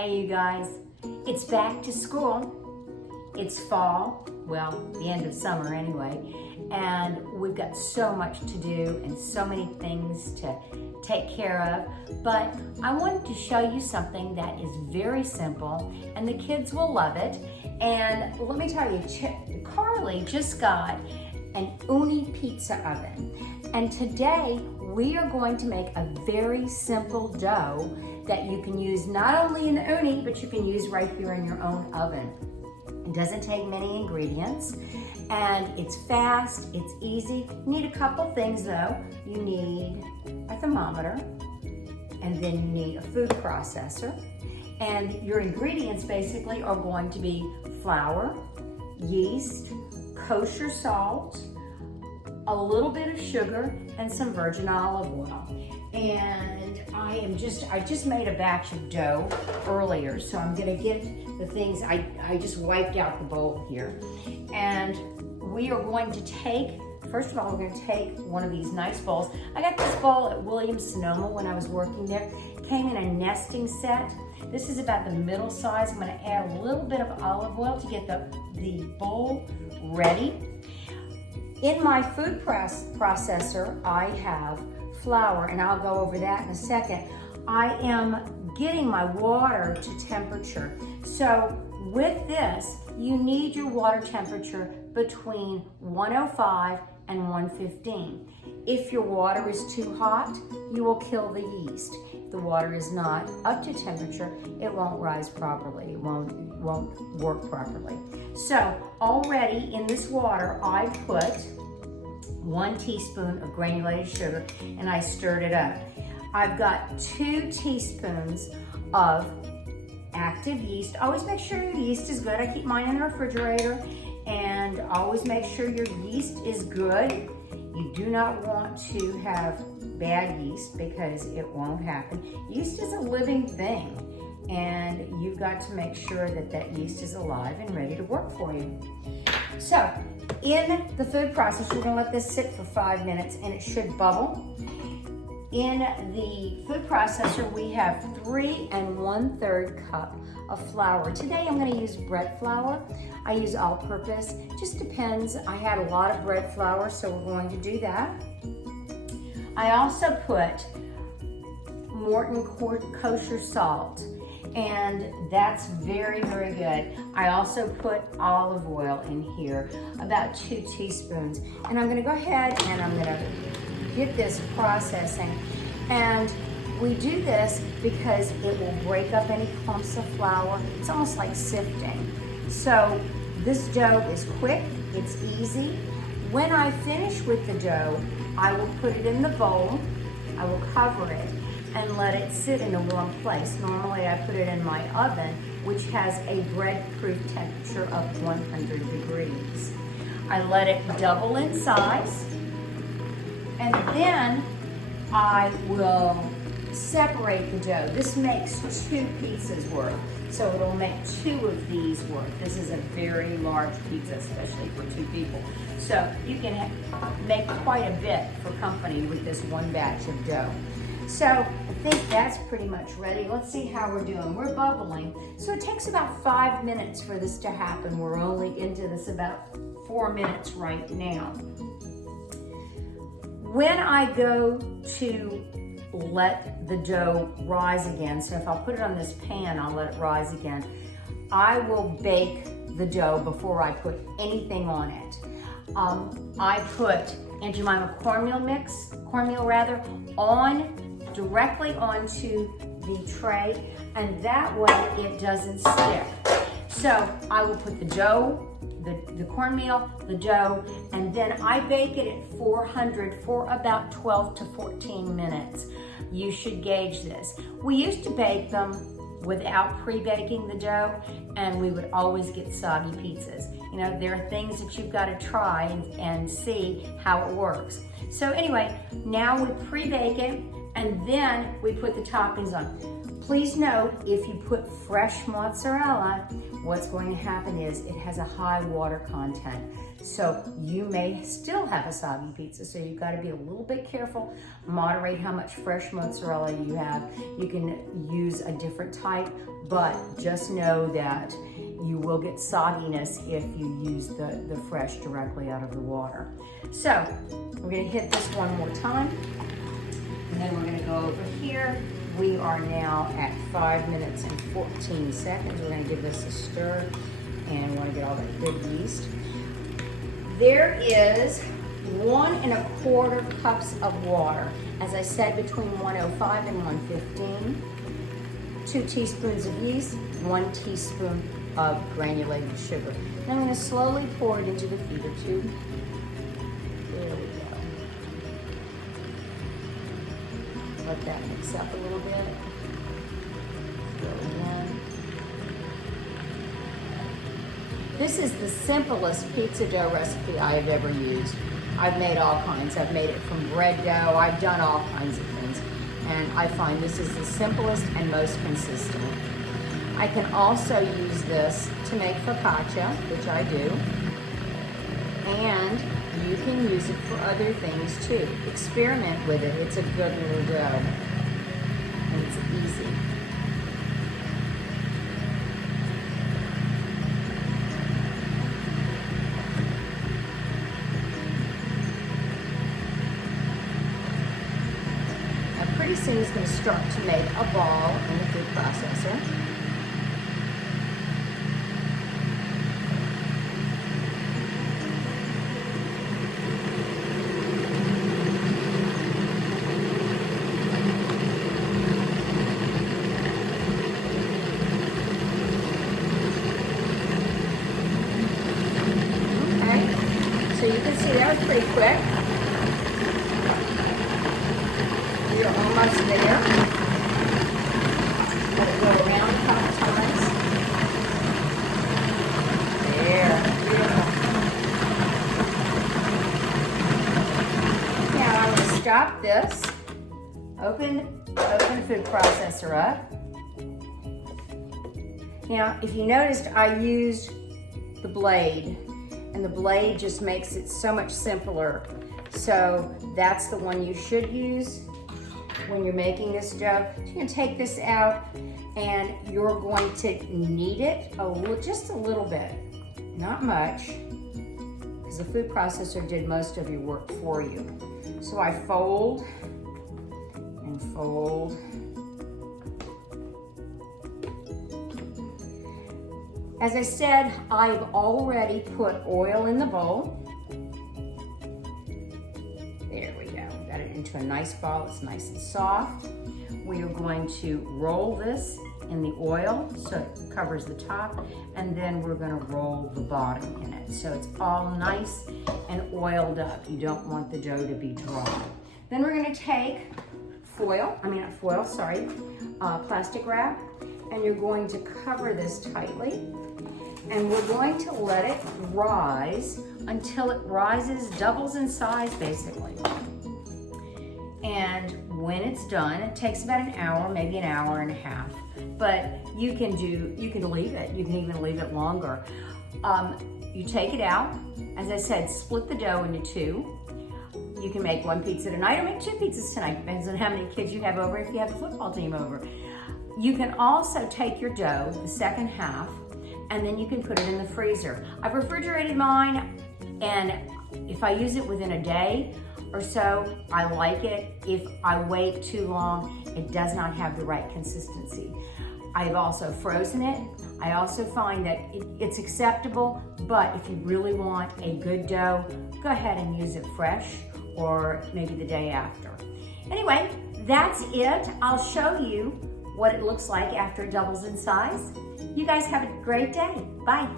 Hey you guys, it's back to school. It's fall, well, the end of summer anyway, and we've got so much to do and so many things to take care of, but I wanted to show you something that is very simple and the kids will love it. And let me tell you, Carly just got an uni pizza oven, and today we are going to make a very simple dough that you can use not only in the uni, but you can use right here in your own oven. It doesn't take many ingredients, and it's fast, it's easy. You need a couple things though. You need a thermometer, and then you need a food processor. And your ingredients basically are going to be flour, yeast, kosher salt, a little bit of sugar, and some virgin olive oil. And I just made a batch of dough earlier, so I'm gonna get the things, I just wiped out the bowl here. And we are going to take, first of all, we're gonna take one of these nice bowls. I got this bowl at Williams-Sonoma when I was working there. It came in a nesting set. This is about the middle size. I'm gonna add a little bit of olive oil to get the bowl ready. In my food processor, I have flour, and I'll go over that in a second. I am getting my water to temperature. So with this, you need your water temperature between 105 and 115. If your water is too hot, you will kill the yeast. If the water is not up to temperature, it won't rise properly. It won't work properly. So already in this water, I put 1 teaspoon of granulated sugar, and I stirred it up. I've got 2 teaspoons of active yeast. Always make sure your yeast is good. I keep mine in the refrigerator, and always make sure your yeast is good. You do not want to have bad yeast because it won't happen. Yeast is a living thing, and you've got to make sure that that yeast is alive and ready to work for you. So in the food processor, we're gonna let this sit for 5 minutes and it should bubble. In the food processor, we have 3 1/3 cup of flour. Today I'm gonna use bread flour. I use all-purpose, just depends. I had a lot of bread flour, so we're going to do that. I also put Morton kosher salt, and that's very, very good. I also put olive oil in here, about 2 teaspoons. And I'm gonna go ahead and I'm gonna get this processing. And we do this because it will break up any clumps of flour. It's almost like sifting. So this dough is quick, it's easy. When I finish with the dough, I will put it in the bowl, I will cover it, and let it sit in a warm place. Normally I put it in my oven, which has a bread-proof temperature of 100 degrees. I let it double in size, and then I will separate the dough. This makes 2 pizzas worth, so it'll make 2 of these worth. This is a very large pizza, especially for 2 people. So you can make quite a bit for company with this one batch of dough. So I think that's pretty much ready. Let's see how we're doing. We're bubbling. So it takes about 5 minutes for this to happen. We're only into this about 4 minutes right now. When I go to let the dough rise again, so if I'll put it on this pan, I'll let it rise again, I will bake the dough before I put anything on it. I put Aunt Jemima cornmeal directly onto the tray, and that way it doesn't stick. So I will put the dough, the cornmeal, the dough, and then I bake it at 400 for about 12 to 14 minutes. You should gauge this. We used to bake them without pre-baking the dough, and we would always get soggy pizzas. You know, there are things that you've got to try and see how it works. So anyway, now we pre-bake it, And then we put the toppings on. Please note, if you put fresh mozzarella, what's going to happen is it has a high water content. So you may still have a soggy pizza, so you've got to be a little bit careful, moderate how much fresh mozzarella you have. You can use a different type, but just know that you will get sogginess if you use the fresh directly out of the water. So we're going to hit this one more time, and then we're going to go over here. We are now at 5 minutes and 14 seconds. We're going to give this a stir, and we want to get all that good yeast. There is 1 1/4 cups of water. As I said, between 105 and 115. 2 teaspoons of yeast, 1 teaspoon of granulated sugar. Now I'm going to slowly pour it into the feeder tube. There we go. Let that mix up a little bit. Go again. This is the simplest pizza dough recipe I have ever used. I've made all kinds. I've made it from bread dough. I've done all kinds of things. And I find this is the simplest and most consistent. I can also use this to make focaccia, which I do. And you can use it for other things too. Experiment with it. It's a good little dough. And it's easy. Pretty soon it's going to start to make a ball in the food processor. Okay, so you can see that was pretty quick. You're almost there. Let it go around a couple times. There, beautiful. Now I'm going to stop this. Open the food processor up. Now, if you noticed, I used the blade, and the blade just makes it so much simpler. So that's the one you should use when you're making this dough. So you're going to take this out, and you're going to knead it just a little bit, not much, because the food processor did most of your work for you. So I fold and fold. As I said, I've already put oil in the bowl. There we go. Got it into a nice ball. It's nice and soft. We are going to roll this in the oil so it covers the top, and then we're going to roll the bottom in it. So it's all nice and oiled up. You don't want the dough to be dry. Then we're going to take plastic wrap, and you're going to cover this tightly, and we're going to let it rise until it doubles in size basically. And when it's done, it takes about an hour, maybe an hour and a half. But you can leave it. You can even leave it longer. You take it out. As I said, split the dough into 2. You can make 1 pizza tonight or make 2 pizzas tonight. Depends on how many kids you have over, if you have a football team over. You can also take your dough, the second half, and then you can put it in the freezer. I've refrigerated mine, and if I use it within a day or so, I like it. If I wait too long, it does not have the right consistency. I've also frozen it. I also find that it's acceptable, but if you really want a good dough, go ahead and use it fresh or maybe the day after. Anyway, that's it. I'll show you what it looks like after it doubles in size. You guys have a great day. Bye.